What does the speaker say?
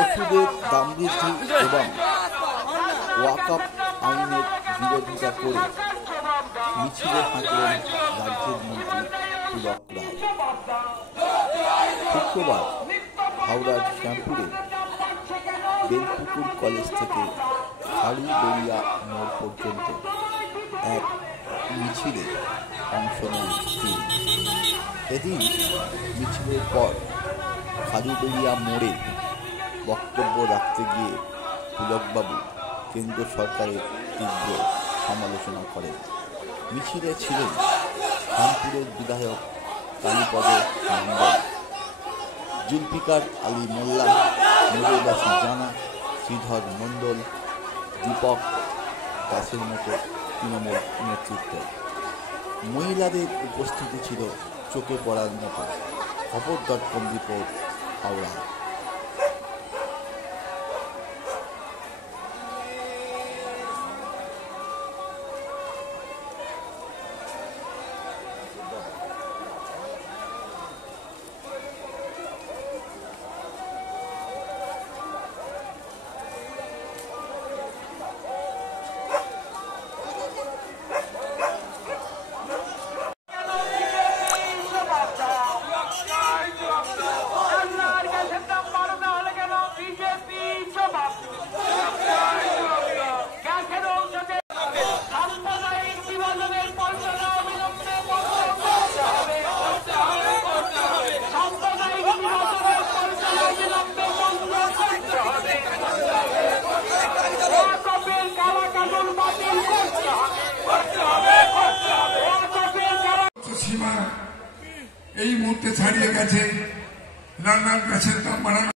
ওষুধের দাম বৃদ্ধি এবং ওয়াকফ আইনের বিরোধিতা করে মিছিলে হাঁটলেন রাজ্যের মন্ত্রী পুলক রায়। শুক্রবার হাওড়ার শ্যামপুরে বেলপুকুর কলেজ থেকে খালিবেড়িয়া মোড় পর্যন্ত এক মিছিলে অংশ নেন তিনি। এদিন মিছিলের পর খালিবেড়িয়া মোড়ে বক্তব্য রাখতে গিয়ে পুলকবাবু কেন্দ্র সরকারের তীব্র সমালোচনা করেন। মিছিলে ছিলেন শ্যামপুরের বিধায়ক কালীপদ মণ্ডল, জুলফিকার আলী মোল্লা, নবীবাসী জানা, শ্রীধর মণ্ডল, দীপক দাসের মতো তৃণমূল নেতৃত্ব। মহিলাদের উপস্থিতি ছিল চোখে পড়ার মতো। খবর.com রিপোর্ট, হাওড়া। এই মুহূর্তে ছাড়িয়ে গেছে রান্নার গ্যাসের দাম বাড়ানো।